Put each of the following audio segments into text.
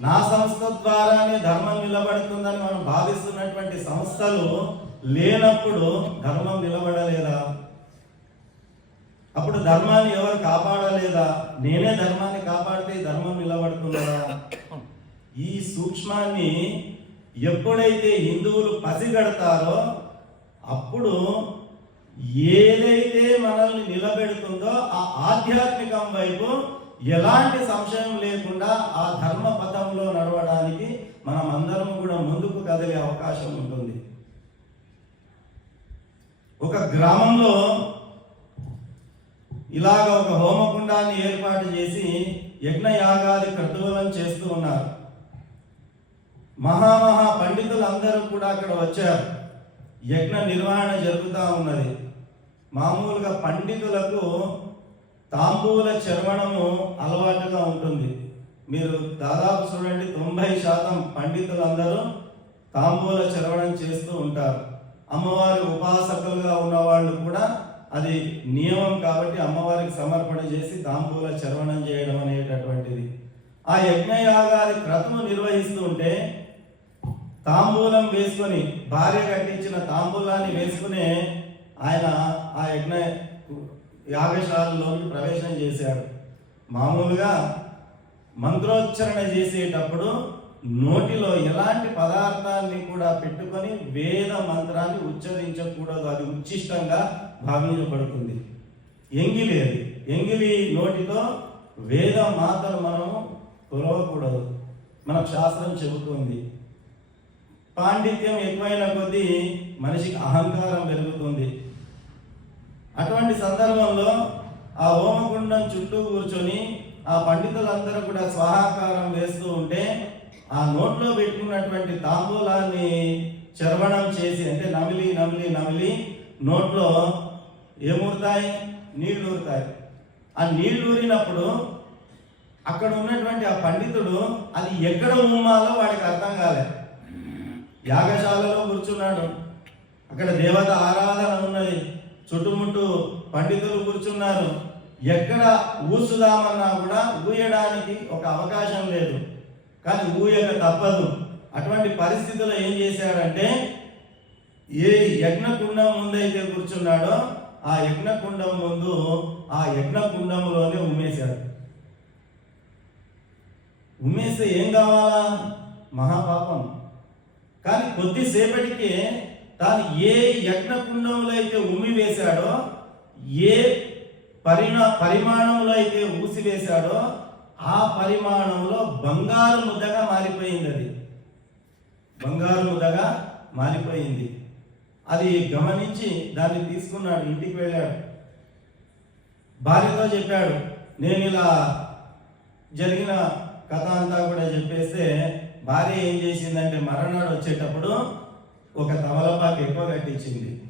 నా సంస్థ ద్వారానే ధర్మం నిలబడుతుందని మనం భావిస్తున్నటువంటి సంస్థలు లేనప్పుడు ధర్మం నిలబడలేదా? అప్పుడు ధర్మాన్ని ఎవరు కాపాడలేదా? నేనే ధర్మాన్ని కాపాడితే ధర్మం నిలబడుతున్నదా ఈ సూక్ష్మాన్ని ఎప్పుడైతే హిందువులు పసిగడతారో అప్పుడు ఏదైతే మనల్ని నిలబెడుతుందో ఆ ఆధ్యాత్మికం వైపు ఎలాంటి సంశయం లేకుండా ఆ ధర్మ పథంలో నడవడానికి మనం అందరం కూడా ముందుకు కదిలే అవకాశం ఉంటుంది. ఒక గ్రామంలో ఇలాగ ఒక హోమకుండాన్ని ఏర్పాటు చేసి యజ్ఞయాగాది క్రతువులను చేస్తూ ఉన్నారు. మహామహా పండితులు అందరూ కూడా అక్కడ వచ్చారు. యజ్ఞ నిర్వహణ జరుగుతూ ఉన్నది. మామూలుగా పండితులకు తాంబూల చర్వణము అలవాటుగా ఉంటుంది. మీరు దాదాపు చూడండి తొంభై శాతం పండితులందరూ తాంబూల చర్వణం చేస్తూ ఉంటారు. అమ్మవారి ఉపాసకులుగా ఉన్నవాళ్ళు కూడా అది నియమం కాబట్టి అమ్మవారికి సమర్పణ చేసి తాంబూల చర్వణం చేయడం అనేటటువంటిది. ఆ యజ్ఞయాగాది క్రతువు నిర్వహిస్తూ ఉంటే తాంబూలం వేసుకొని భార్య కట్టించిన తాంబూలాన్ని వేసుకునే ఆయన ఆ యజ్ఞ యాగశాలలోకి ప్రవేశం చేశాడు. మామూలుగా మంత్రోచ్చరణ చేసేటప్పుడు నోటిలో ఎలాంటి పదార్థాన్ని కూడా పెట్టుకొని వేద మంత్రాన్ని ఉచ్చరించకూడదు. అది ఉచ్చిష్టంగా భావించబడుతుంది ఎంగిలి అది. ఎంగిలి నోటితో వేద మాతను మనము కొలవకూడదు. మన శాస్త్రం చెబుతుంది. పాండిత్యం ఎక్కువైన కొద్దీ మనిషికి అహంకారం పెరుగుతుంది. అటువంటి సందర్భంలో ఆ హోమగుండం చుట్టూ కూర్చొని ఆ పండితులందరూ కూడా స్వాహాకారం వేస్తూ ఉంటే ఆ నోట్లో పెట్టుకున్నటువంటి తాంబూలాన్ని చర్వణం చేసి అంటే నమిలి నమిలి నమిలి నోట్లో ఏమూరుతాయి నీళ్ళు ఊరుతాయి. ఆ నీళ్ళు ఊరినప్పుడు అక్కడ ఉన్నటువంటి ఆ పండితుడు అది ఎక్కడ ఉమ్మాలో వాడికి అర్థం కాలే. యాగశాలలో కూర్చున్నాడు. అక్కడ దేవత ఆరాధన ఉన్నది. చుట్టుముట్టు పండితులు కూర్చున్నారు. ఎక్కడ ఊసుదామన్నా కూడా ఊయడానికి ఒక అవకాశం లేదు. కానీ ఊయక తప్పదు. అటువంటి పరిస్థితుల్లో ఏం చేశాడంటే ఏ యజ్ఞకుండం ముందైతే కూర్చున్నాడో ఆ యజ్ఞకుండం ముందు ఆ యజ్ఞకుండంలోనే ఉమ్మేశాడు. ఉమ్మేస్తే ఏం కావాలా? మహాపాపం. కానీ కొద్దిసేపటికి తాను ఏ యజ్ఞకుండంలో అయితే ఉమ్మి వేశాడో ఏ పరిణా పరిమాణంలో అయితే ఊసివేశాడో ఆ పరిమాణంలో బంగారు ముద్దగా మారిపోయింది అది బంగారు ముద్దగా మారిపోయింది. అది గమనించి దాన్ని తీసుకున్నాడు ఇంటికి వెళ్ళాడు. భార్యతో చెప్పాడు నేను ఇలా జరిగిన కథ అంతా కూడా చెప్పేస్తే భార్య ఏం చేసిందంటే మరణాడు వచ్చేటప్పుడు ఒక తమలపాకు ఎక్కువ కట్టించింది.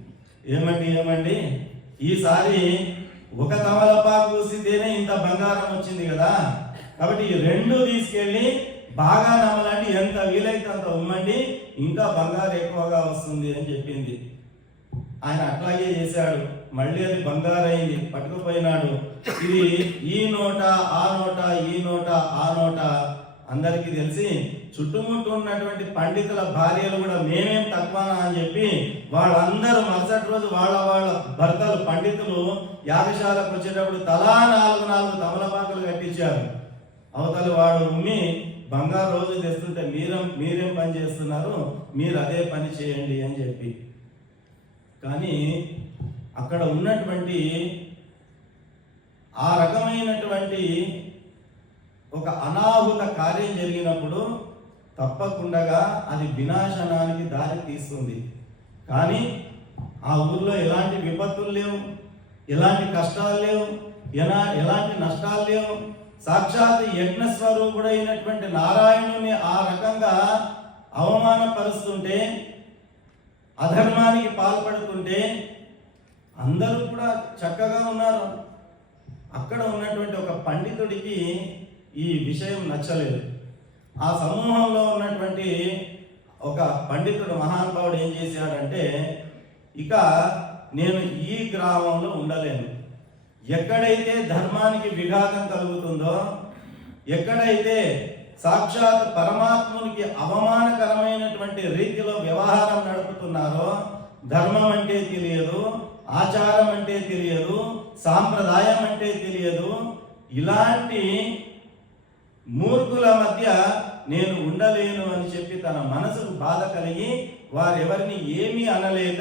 ఏమండి ఏమండి? ఈసారి ఒక తమలపాకు పూసితేనే ఇంత బంగారం వచ్చింది కదా? కాబట్టి ఈ రెండు తీసుకెళ్ళి బాగా నమ్మలండి. ఎంత వీలైతే అంత ఉమ్మండి. ఇంకా బంగారం ఎక్కువగా వస్తుంది అని చెప్పింది. ఆయన అట్లాగే చేశాడు. మళ్ళీ అది బంగారైంది పట్టుకుపోయినాడు. ఇది ఈ నోట ఆ నోట ఈ నోట ఆ నోట అందరికీ తెలిసి చుట్టుముట్టు ఉన్నటువంటి పండితుల భార్యలు కూడా మేమేం తక్కువనా అని చెప్పి వాళ్ళందరూ మరుసటి రోజు వాళ్ళ వాళ్ళ భర్తలు పండితులు యాగశాలకు వచ్చేటప్పుడు తలా నాలుగు నాలుగు తమలపాకులు కట్టించారు. అవతల వాడు ఉమ్మి బంగారు రోజు తెస్తుంటే మీరేం మీరేం పని చేస్తున్నారు? మీరు అదే పని చేయండి అని చెప్పి. కానీ అక్కడ ఉన్నటువంటి ఆ రకమైనటువంటి ఒక అనాహుత కార్యం జరిగినప్పుడు తప్పకుండా అది వినాశనానికి దారి తీస్తుంది. కానీ ఆ ఊర్లో ఎలాంటి విపత్తులు లేవు ఎలాంటి కష్టాలు లేవు ఎలా ఎలాంటి నష్టాలు లేవు. సాక్షాత్ యజ్ఞ స్వరూపుడైనటువంటి నారాయణుని ఆ రకంగా అవమానపరుస్తుంటే అధర్మానికి పాల్పడుతుంటే అందరూ కూడా చక్కగా ఉన్నారు. అక్కడ ఉన్నటువంటి ఒక పండితుడికి ఈ విషయం నచ్చలేదు. ఆ సమూహంలో ఉన్నటువంటి ఒక పండితుడు మహానుభావుడు ఏం చేశాడంటే ఇక నేను ఈ గ్రామంలో ఉండలేను. ఎక్కడైతే ధర్మానికి విఘాతం కలుగుతుందో ఎక్కడైతే సాక్షాత్ పరమాత్మునికి అవమానకరమైనటువంటి రీతిలో వ్యవహారం నడుపుతున్నారో ధర్మం అంటే తెలియదు ఆచారం అంటే తెలియదు సాంప్రదాయం అంటే తెలియదు ఇలాంటి మూర్ఖుల మధ్య నేను ఉండలేను అని చెప్పి తన మనసుకు బాధ కలిగి వారెవరిని ఏమీ అనలేక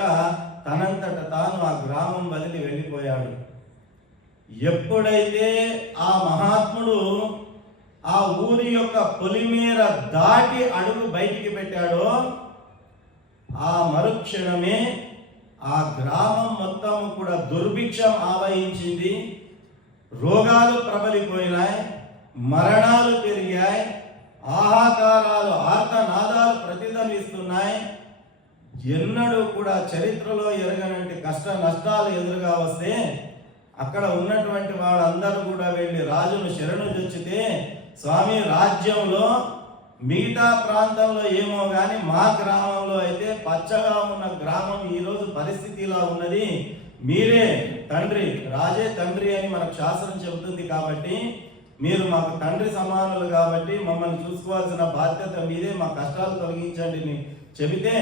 తనంతట తాను ఆ గ్రామం వదిలి వెళ్ళిపోయాడు. ఎప్పుడైతే ఆ మహాత్ముడు ఆ ఊరి యొక్క పొలిమేర దాటి అడుగు బయటికి పెట్టాడో ఆ మరుక్షణమే ఆ గ్రామం మొత్తం కూడా దుర్భిక్షం ఆవహించింది. రోగాలు ప్రబలిపోయినాయి. మరణాలు పెరిగాయి ఆహాకారాలు ఆర్తనాదాలు ప్రతిధ్వనిస్తున్నాయి. ఎన్నడూ కూడా చరిత్రలో ఎరగనంటి కష్ట నష్టాలు ఎదురుగా వస్తే అక్కడ ఉన్నటువంటి వాళ్ళందరూ కూడా వెళ్ళి రాజును శరణు చొచ్చితే స్వామి రాజ్యంలో మిగతా ప్రాంతంలో ఏమో కానీ మా గ్రామంలో అయితే పచ్చగా ఉన్న గ్రామం ఈరోజు పరిస్థితి ఇలా ఉన్నది. మీరే తండ్రి రాజే తండ్రి అని మనకు శాస్త్రం చెబుతుంది కాబట్టి మీరు మాకు తండ్రి సమానులు కాబట్టి మమ్మల్ని చూసుకోవాల్సిన బాధ్యత మీదే మా కష్టాలు తొలగించండి అని చెబితే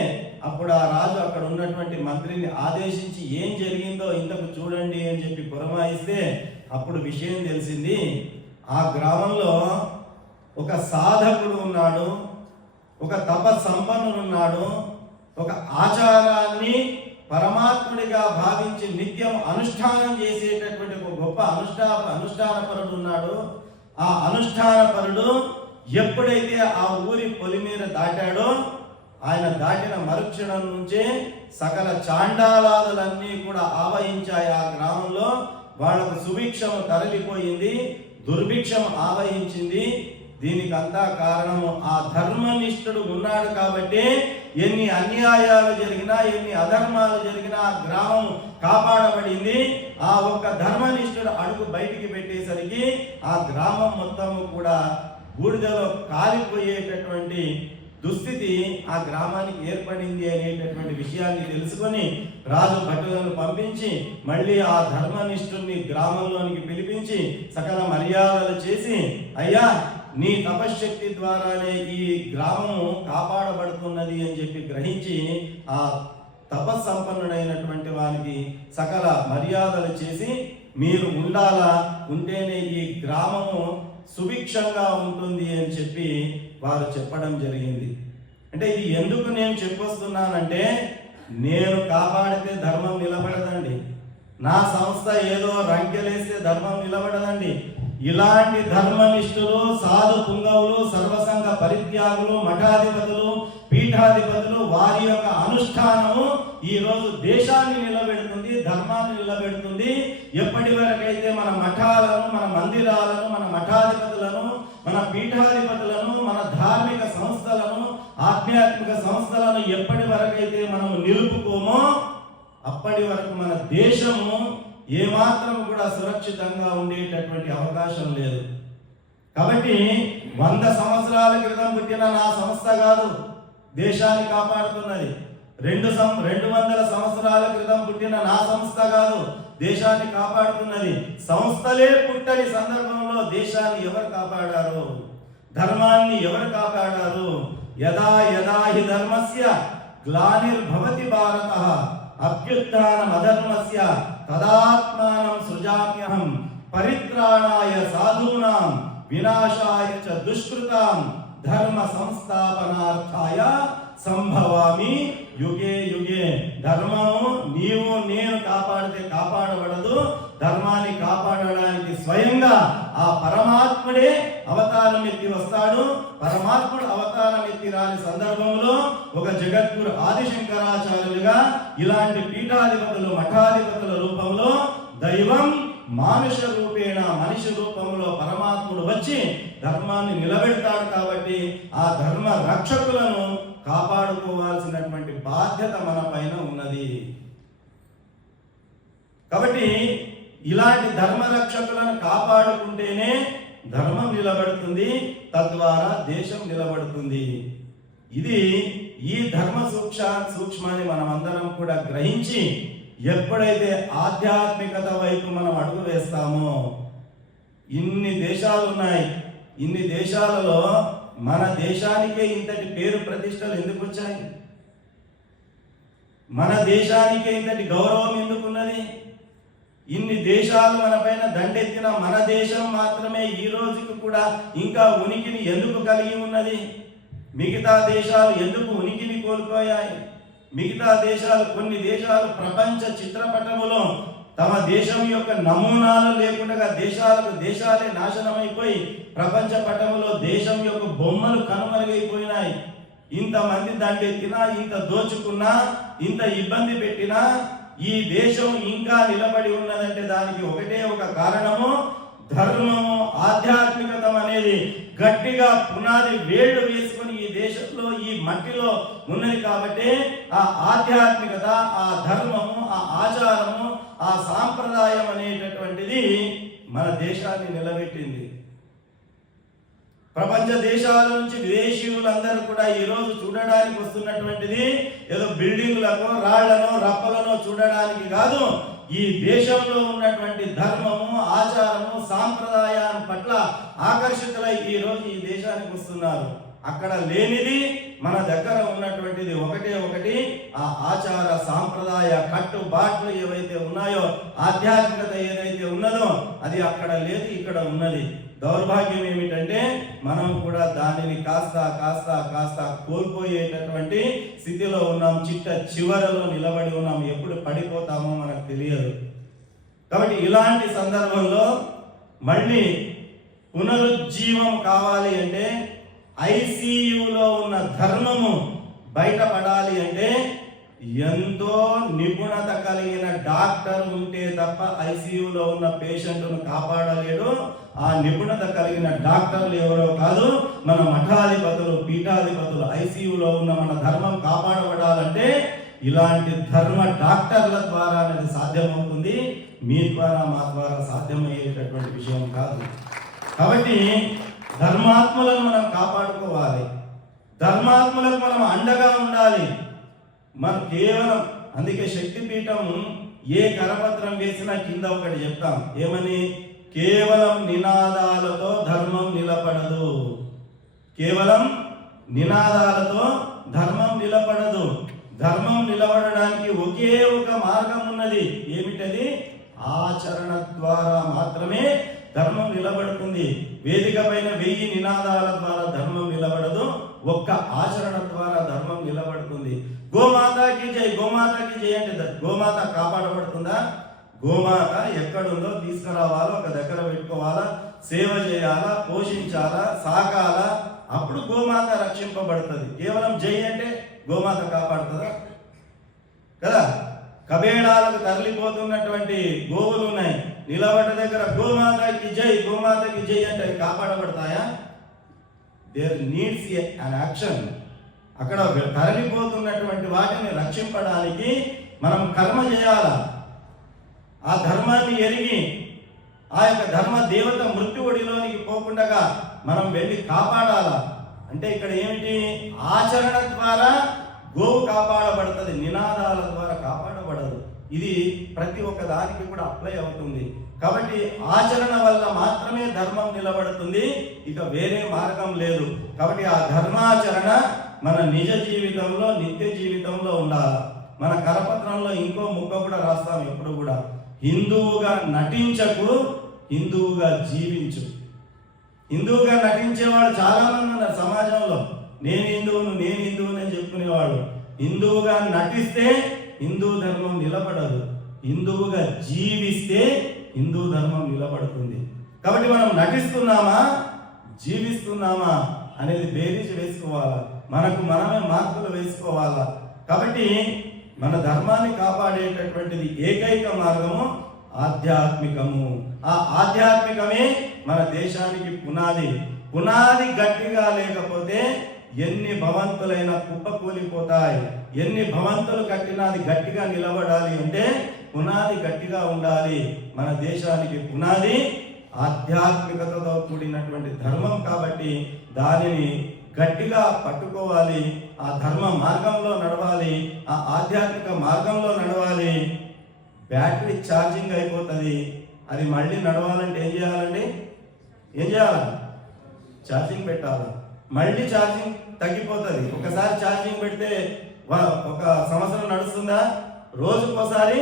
అప్పుడు ఆ రాజు అక్కడ ఉన్నటువంటి మంత్రిని ఆదేశించి ఏం జరిగిందో ఇంతకు చూడండి అని చెప్పి పురమాయిస్తే అప్పుడు విషయం తెలిసింది. ఆ గ్రామంలో ఒక సాధకుడు ఉన్నాడు ఒక తప సంపన్నుడు ఉన్నాడు ఒక ఆచారాన్ని పరమాత్ముడిగా భావించి నిత్యం అనుష్ఠానం చేసేటటువంటి ఒక గొప్ప అనుష్ఠా అనుష్ఠానపరుడు ఉన్నాడు. ఆ అనుష్ఠానపరుడు ఎప్పుడైతే ఆ ఊరి పొలిమేర దాటాడో ఆయన దాటిన మరుక్షణం నుంచే సకల చాండాలాదులన్నీ కూడా ఆవహించాయి ఆ గ్రామంలో. వాళ్ళకు సుభిక్షం తరలిపోయింది దుర్భిక్షం ఆవహించింది. దీనికంతా కారణము ఆ ధర్మనిష్ఠుడు ఉన్నాడు కాబట్టి ఎన్ని అన్యాయాలు జరిగినా ఎన్ని అధర్మాలు జరిగినా ఆ గ్రామం కాపాడబడింది. ఆ ఒక్క ధర్మనిష్ఠుడు అడుగు బయటికి పెట్టేసరికి ఆ గ్రామం మొత్తము కూడా బూడిదలో కాలిపోయేటటువంటి దుస్థితి ఆ గ్రామానికి ఏర్పడింది అనేటటువంటి విషయాన్ని తెలుసుకొని రాజు భటులను పంపించి మళ్ళీ ఆ ధర్మనిష్ఠుల్ని గ్రామంలోనికి పిలిపించి సకల మర్యాదలు చేసి అయ్యా నీ తపశ్శక్తి ద్వారానే ఈ గ్రామము కాపాడబడుతున్నది అని చెప్పి గ్రహించి ఆ తపస్సంపన్నుడైనటువంటి వారికి సకల మర్యాదలు చేసి మీరు ఉండాలా? ఉంటేనే ఈ గ్రామము సుభిక్షంగా ఉంటుంది అని చెప్పి వారు చెప్పడం జరిగింది. అంటే ఇది ఎందుకు నేను చెప్పొస్తున్నానంటే నేను కాపాడితే ధర్మం నిలబడదండి. నా సంస్థ ఏదో రంకెలేస్తే ధర్మం నిలబడదండి. ఇలాంటి ధర్మనిష్ఠులు సాధు పుంగవులు సర్వసంగ పరిత్యాగులు మఠాధిపతులు పీఠాధిపతులు వారి యొక్క అనుష్ఠానము ఈ రోజు దేశాన్ని నిలబెడుతుంది ధర్మాన్ని నిలబెడుతుంది. ఎప్పటి వరకైతే మన మఠాలను మన మందిరాలను మన మఠాధిపతులను మన పీఠాధిపతులను మన ధార్మిక సంస్థలను ఆధ్యాత్మిక సంస్థలను ఎప్పటి వరకైతే మనము నిలుపుకోమో అప్పటి వరకు మన దేశము ఏమాత్రం కూడా సురక్షితంగా ఉండేటటువంటి అవకాశం లేదు. కాబట్టి వంద సంవత్సరాల క్రితం పుట్టిన నా సంస్థ కాదు దేశాన్ని కాపాడుతున్నది. రెండు సం రెండు వందల సంవత్సరాల క్రితం పుట్టిన నా సంస్థ కాదు దేశాన్ని కాపాడుతున్నది. సంస్థలే పుట్టని సందర్భంలో దేశాన్ని ఎవరు కాపాడారు? ధర్మాన్ని ఎవరు కాపాడారు? యదా యదా హి ధర్మస్య గ్లానిర్భవతి భారత అభ్యుత్నమధర్మస్య తదాత్మానం సృజామ్యహం పరిత్రాణాయ సాధూనాం వినాశాయ చ దుష్కృతాం ధర్మ సంస్థాపనార్థాయ సంభవామి యుగే యుగే. ధర్మము నీవు నేను కాపాడితే కాపాడబడదు. ధర్మాన్ని కాపాడడానికి స్వయంగా ఆ పరమాత్ముడే అవతారం ఎత్తి వస్తాడు. పరమాత్ముడు అవతారం ఎత్తి రాని సందర్భంలో ఒక జగద్గురు ఆదిశంకరాచార్యులుగా ఇలాంటి పీఠాధిపతులు మఠాధిపతుల రూపంలో దైవం మానుష రూపేణ మనిషి రూపంలో పరమాత్ముడు వచ్చి ధర్మాన్ని నిలబెడతాడు కాబట్టి ఆ ధర్మ రక్షకులను కాపాడుకోవాల్సినటువంటి బాధ్యత మన పైన ఉన్నది. కాబట్టి ఇలాంటి ధర్మ రక్షకులను కాపాడుకుంటేనే ధర్మం నిలబడుతుంది తద్వారా దేశం నిలబడుతుంది. ఇది ఈ ధర్మ సూక్ష సూక్ష్మాన్ని మనం అందరం కూడా గ్రహించి ఎప్పుడైతే ఆధ్యాత్మికత వైపు మనం అడుగు వేస్తామో ఇన్ని దేశాలు ఉన్నాయి. ఇన్ని దేశాలలో మన దేశానికే ఇంతటి పేరు ప్రతిష్టలు ఎందుకు వచ్చాయి? మన దేశానికే ఇంతటి గౌరవం ఎందుకున్నది ఇన్ని దేశాలు మన పైన దండెత్తిన మన దేశం మాత్రమే ఈ రోజుకి కూడా ఇంకా ఉనికిని ఎందుకు కలిగి ఉన్నది? మిగతా దేశాలు ఎందుకు ఉనికిని కోల్పోయాయి? మిగతా దేశాలు కొన్ని దేశాలు ప్రపంచ చిత్రపటములో తమ దేశం యొక్క నమూనాలు లేకుండా దేశాలకు దేశాలే నాశనమైపోయి ప్రపంచ పటములో దేశం యొక్క బొమ్మలు కనుమరుగైపోయినాయి. ఇంతమంది దండెత్తినా ఇంత దోచుకున్నా ఇంత ఇబ్బంది పెట్టినా ఈ దేశం ఇంకా నిలబడి ఉన్నదంటే దానికి ఒకటే ఒక కారణము ధర్మము ఆధ్యాత్మికత అనేది గట్టిగా పునాది వేళ్ళు వేసుకుని ఈ దేశంలో ఈ మట్టిలో ఉన్నది కాబట్టి ఆ ఆధ్యాత్మికత ఆ ధర్మము ఆ ఆచారము ఆ సాంప్రదాయం అనేటటువంటిది మన దేశాన్ని నిలబెట్టింది. ప్రపంచ దేశాల నుంచి విదేశీయులందరూ కూడా ఈ రోజు చూడడానికి వస్తున్నటువంటిది ఏదో బిల్డింగులను రాళ్ళను రప్పలను చూడడానికి కాదు ఈ దేశంలో ఉన్నటువంటి ధర్మం ఆకర్షితులై ఈ రోజు ఈ దేశానికి వస్తున్నారు. అక్కడ లేనిది మన దగ్గర ఉన్నటువంటిది ఒకటే ఒకటి ఆ ఆచార సాంప్రదాయ కట్టుబాట్లు ఏవైతే ఉన్నాయో ఆధ్యాత్మికత ఏదైతే ఉన్నదో అది అక్కడ లేదు ఇక్కడ ఉన్నది. దౌర్భాగ్యం ఏమిటంటే మనం కూడా దానిని కాస్త కాస్త కాస్త కోల్పోయేటటువంటి స్థితిలో ఉన్నాం చిట్ట చివరలో నిలబడి ఉన్నాం ఎప్పుడు పడిపోతామో మనకు తెలియదు. కాబట్టి ఇలాంటి సందర్భంలో మళ్ళీ పునరుజ్జీవం కావాలి అంటే ఐసీయులో ఉన్న ధర్మము బయటపడాలి అంటే ఎంతో నిపుణత కలిగిన డాక్టర్ ఉంటే తప్ప ఐసీయూలో ఉన్న పేషెంట్ను కాపాడలేడు. ఆ నిపుణత కలిగిన డాక్టర్లు ఎవరో కాదు మన మఠాధిపతులు పీఠాధిపతులు ఐసీయూలో ఉన్న మన ధర్మం కాపాడబడాలంటే ఇలాంటి ధర్మ డాక్టర్ల ద్వారా అనేది సాధ్యమవుతుంది. మీ ద్వారా మా ద్వారా సాధ్యమయ్యేటటువంటి విషయం కాదు. కాబట్టి ధర్మాత్మలను మనం కాపాడుకోవాలి. ధర్మాత్మలకు మనం అండగా ఉండాలి. మనం కేవలం అందుకే శక్తిపీఠం ఏ కరపత్రం వేసినా కింద ఒకటి చెప్తాం. ఏమని? కేవలం నినాదాలతో ధర్మం నిలబడదు. కేవలం నినాదాలతో ధర్మం నిలబడదు. ధర్మం నిలబడడానికి ఒకే ఒక మార్గం ఉన్నది. ఏమిటది? ఆచరణ ద్వారా మాత్రమే ధర్మం నిలబడుతుంది. వేదికమైన వెయ్యి నినాదాల ద్వారా ధర్మం నిలబడదు. ఒక్క ఆచరణ ద్వారా ధర్మం నిలబడుతుంది. గోమాతకి జై గోమాతకి జై అంటే గోమాత కాపాడబడుతుందా? గోమాత ఎక్కడుందో తీసుకురావాలో ఒక దగ్గర పెట్టుకోవాలా సేవ చేయాలా పోషించాలా సాకాలా అప్పుడు గోమాత రక్షింపబడుతుంది. కేవలం జై అంటే గోమాత కాపాడుతుందా? కదా? కబేడాలకు తరలిపోతున్నటువంటి గోవులు ఉన్నాయి. నిలబడ్డ దగ్గర గోమాతకి జై గోమాతకి జై అంటే కాపాడబడతాయా? దేర్ నీడ్స్ అన్ యాక్షన్ అక్కడ తరలిపోతున్నటువంటి వాటిని రక్షింపడానికి మనం కర్మ చేయాల? ఆ ధర్మాన్ని ఎరిగి ఆ యొక్క ధర్మ దేవత మృత్యువుడిలోనికి పోకుండా మనం వెళ్ళి కాపాడాల? అంటే ఇక్కడ ఏమిటి? ఆచరణ ద్వారా గోవు కాపాడబడుతుంది నినాదాల ద్వారా కాపాడ ఇది ప్రతి ఒక్క దానికి కూడా అప్లై అవుతుంది. కాబట్టి ఆచరణ వల్ల మాత్రమే ధర్మం నిలబడుతుంది ఇక వేరే మార్గం లేదు. కాబట్టి ఆ ధర్మాచరణ మన నిజ జీవితంలో నిత్య జీవితంలో ఉండాలి. మన కరపత్రంలో ఇంకో ముక్క కూడా రాస్తాం ఎప్పుడు కూడా. హిందువుగా నటించకు హిందువుగా జీవించు. హిందువుగా నటించేవాడు చాలామంది ఉన్నారు సమాజంలో. నేను హిందువును నేను హిందువుని చెప్పుకునేవాడు. హిందువుగా నటిస్తే హిందూ ధర్మం నిలబడదు. హిందువుగా జీవిస్తే హిందూ ధర్మం నిలబడుతుంది. కాబట్టి మనం నటిస్తున్నామా? జీవిస్తున్నామా? అనేది బేరీజ్ వేసుకోవాలా? మనకు మనమే మార్పులు వేసుకోవాలా? కాబట్టి మన ధర్మాన్ని కాపాడేటటువంటిది ఏకైక మార్గము ఆధ్యాత్మికము. ఆ ఆధ్యాత్మికమే మన దేశానికి పునాది. పునాది గట్టిగా లేకపోతే ఎన్ని భవంతులైనా కుప్పకూలిపోతాయి. ఎన్ని భవంతులు కట్టినది గట్టిగా నిలబడాలి అంటే పునాది గట్టిగా ఉండాలి. మన దేశానికి పునాది ఆధ్యాత్మికతతో కూడినటువంటి ధర్మం కాబట్టి దానిని గట్టిగా పట్టుకోవాలి. ఆ ధర్మ మార్గంలో నడవాలి. ఆ ఆధ్యాత్మిక మార్గంలో నడవాలి. బ్యాటరీ ఛార్జింగ్ అయిపోతుంది. అది మళ్ళీ నడవాలంటే ఏం చేయాలండి? ఏం చేయాలి? ఛార్జింగ్ పెట్టాలి? మళ్ళీ ఛార్జింగ్ తగ్గిపోతుంది. ఒకసారి ఛార్జింగ్ పెడితే ఒక సంవత్సరం నడుస్తుందా? రోజుకోసారి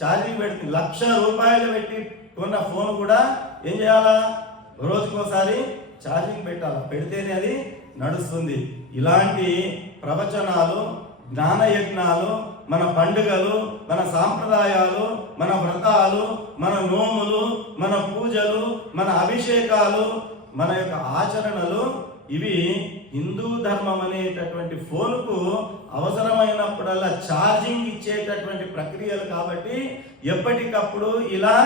ఛార్జింగ్ పెడుతుంది లక్ష రూపాయలు పెట్టి కొన్న ఫోన్ కూడా ఏం చేయాలా? రోజుకోసారి ఛార్జింగ్ పెట్టాలి? పెడితేనే అది నడుస్తుంది. ఇలాంటి ప్రవచనాలు జ్ఞాన యజ్ఞాలు మన పండుగలు మన సాంప్రదాయాలు మన వ్రతాలు మన నోములు మన పూజలు మన అభిషేకాలు మన యొక్క ఆచరణలు ఇవి హిందూ ధర్మం అనేటటువంటి ఫోన్కు అవసరమైనప్పుడల్లా ఛార్జింగ్ ఇచ్చేటటువంటి ప్రక్రియలు కాబట్టి ఎప్పటికప్పుడు ఇలా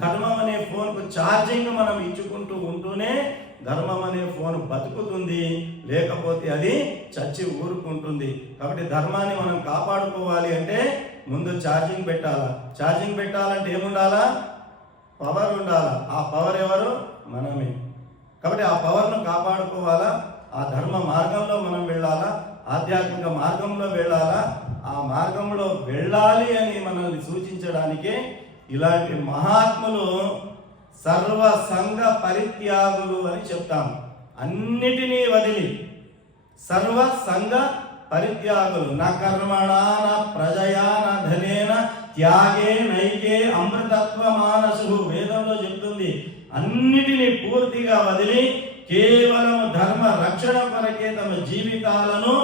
ధర్మం అనే ఫోన్కు ఛార్జింగ్ మనం ఇచ్చుకుంటూ ఉంటూనే ధర్మం అనే ఫోన్ బతుకుతుంది లేకపోతే అది చచ్చి ఊరుకుంటుంది. కాబట్టి ధర్మాన్ని మనం కాపాడుకోవాలి అంటే ముందు ఛార్జింగ్ పెట్టాలా? ఛార్జింగ్ పెట్టాలంటే ఏముండాలా? పవర్ ఉండాలా? ఆ పవర్ ఎవరు? మనమే. కాబట్టి ఆ పవర్ను కాపాడుకోవాలా? ఆ ధర్మ మార్గంలో మనం వెళ్ళాలా? ఆధ్యాత్మిక మార్గంలో వెళ్ళాలా? ఆ మార్గంలో వెళ్ళాలి అని మనల్ని సూచించడానికే ఇలాంటి మహాత్ములు సర్వ సంఘ పరిత్యాగులు అని చెప్తాం. అన్నిటినీ వదిలి సర్వ సంఘ పరిత్యాగులు. నా కర్మణ నా ప్రజయా నా ధనేన త్యాగే నైకే అమృతత్వ మానసు వేదంలో చెప్తుంది. అన్నిటినీ పూర్తిగా వదిలి కేవలం ధర్మ రక్షణ కొరకే తమ జీవితాలను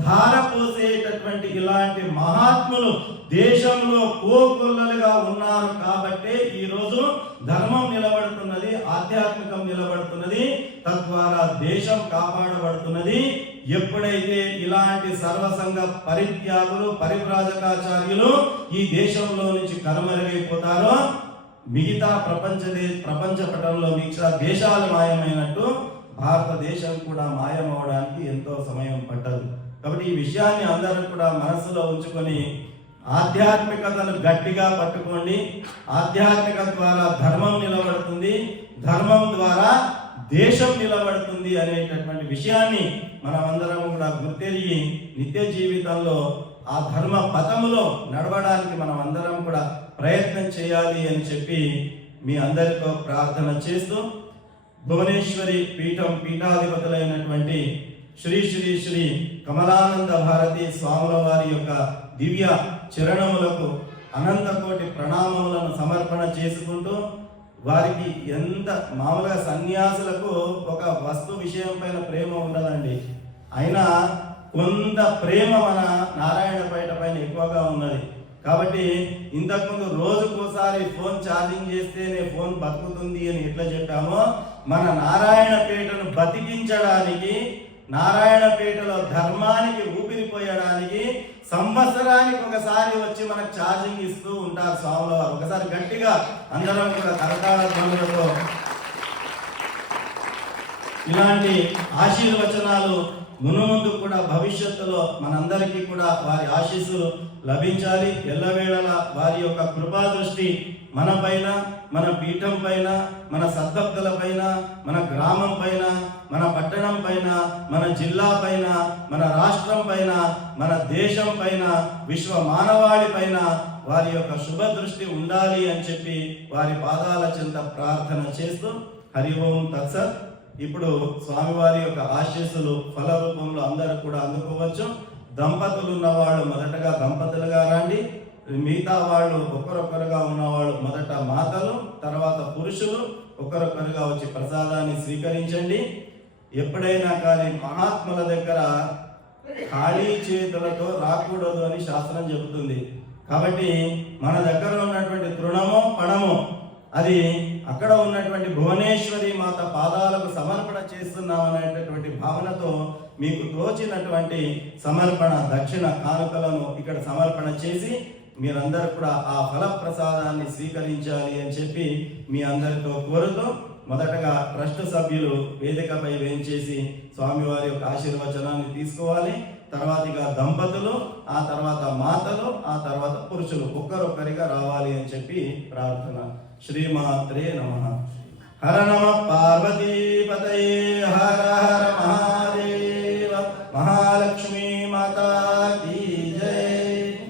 ధారపోసేటటువంటి ఇలాంటి మహాత్ములు దేశంలో కోకొల్లలుగా ఉన్నారు కాబట్టే ఈరోజు ధర్మం నిలబడుతున్నది ఆధ్యాత్మికం నిలబడుతున్నది తద్వారా దేశం కాపాడబడుతున్నది. ఎప్పుడైతే ఇలాంటి సర్వసంగ పరిత్యాగులు పరివ్రాజకాచార్యులు ఈ దేశంలో నుంచి కనుమరుగైపోతారో మిగతా ప్రపంచ ప్రపంచ పటంలో మిగతా దేశాలు మాయమైనట్టు భారతదేశం కూడా మాయమవడానికి ఎంతో సమయం పట్టదు. కాబట్టి ఈ విషయాన్ని అందరూ కూడా మనసులో ఉంచుకొని ఆధ్యాత్మికతను గట్టిగా పట్టుకోండి. ఆధ్యాత్మిక ద్వారా ధర్మం నిలబడుతుంది. ధర్మం ద్వారా దేశం నిలబడుతుంది అనేటటువంటి విషయాన్ని మనమందరం కూడా గుర్తెరిగి నిత్య జీవితంలో ఆ ధర్మ పథములో నడవడానికి మనం అందరం ప్రయత్నం చేయాలి అని చెప్పి మీ అందరితో ప్రార్థన చేస్తూ భువనేశ్వరి పీఠం పీఠాధిపతులైనటువంటి శ్రీ శ్రీ శ్రీ కమలానంద భారతి స్వాముల వారి యొక్క దివ్య చరణములకు అనంతకోటి ప్రణామములను సమర్పణ చేసుకుంటూ వారికి ఎంత మామూలుగా సన్యాసులకు ఒక వస్తు విషయం పైన ప్రేమ ఉండదండి. అయినా కొంత ప్రేమ మన నారాయణపేట పైన ఎక్కువగా ఉన్నది. కాబట్టి ఇంతకుముందు రోజుకోసారి ఫోన్ ఛార్జింగ్ చేస్తేనే ఫోన్ బతుకుతుంది అని ఎట్లా చెప్పామో మన నారాయణపేటను బతికించడానికి నారాయణపేటలో ధర్మానికి ఊపిరిపోయడానికి సంవత్సరానికి ఒకసారి వచ్చి మనకు ఛార్జింగ్ ఇస్తూ ఉంటారు స్వాముల వారు ఒకసారి గట్టిగా అందరం కూడా కరతాళ ధ్వనులతో ఇలాంటి ఆశీర్వచనాలు మునుముందు కూడా భవిష్యత్తులో మనందరికీ కూడా వారి ఆశీస్సులు లభించాలి. ఎల్లవేళల వారి యొక్క కృపా దృష్టి మన పైన మన పీఠం పైన మన సద్భక్తుల పైన మన గ్రామం పైన మన పట్టణం పైన మన జిల్లా పైన మన రాష్ట్రం పైన మన దేశం పైన విశ్వ మానవాళి పైన వారి యొక్క శుభ దృష్టి ఉండాలి అని చెప్పి వారి పాదాల చెంత ప్రార్థన చేస్తూ హరి ఓం తత్సత్. ఇప్పుడు స్వామివారి యొక్క ఆశీస్సులు ఫల రూపంలో అందరూ కూడా అందుకోవచ్చు. దంపతులు ఉన్నవాళ్ళు మొదటగా దంపతులుగా రండి. మిగతా వాళ్ళు ఒకరొకరుగా ఉన్నవాళ్ళు మొదట మాతలు తర్వాత పురుషులు. ఒకరొకరుగా వచ్చి ప్రసాదాన్ని స్వీకరించండి. ఎప్పుడైనా కానీ మహాత్ముల దగ్గర ఖాళీ చేతులతో రాకూడదు అని శాస్త్రం చెబుతుంది. కాబట్టి మన దగ్గర ఉన్నటువంటి తృణము పణము అది అక్కడ ఉన్నటువంటి భువనేశ్వరి మాత పాదాలకు సమర్పణ చేస్తున్నాం అనేటటువంటి భావనతో మీకు తోచినటువంటి సమర్పణ దక్షిణ కానుకలను ఇక్కడ సమర్పణ చేసి మీరందరూ కూడా ఆ ఫల ప్రసాదాన్ని స్వీకరించాలి అని చెప్పి మీ అందరితో కోరుతూ మొదటగా ట్రస్ట్ సభ్యులు వేదికపై వేయించేసి స్వామివారి యొక్క ఆశీర్వచనాన్ని తీసుకోవాలి. తర్వాత ఇక దంపతులు ఆ తర్వాత మాతలు ఆ తర్వాత పురుషులు. ఒక్కరొక్కరిగా రావాలి అని చెప్పి ప్రార్థన. శ్రీమాత్రే నమ. హర నమ పార్వతీపతయే. హర హర మహాదేవ. మహాలక్ష్మి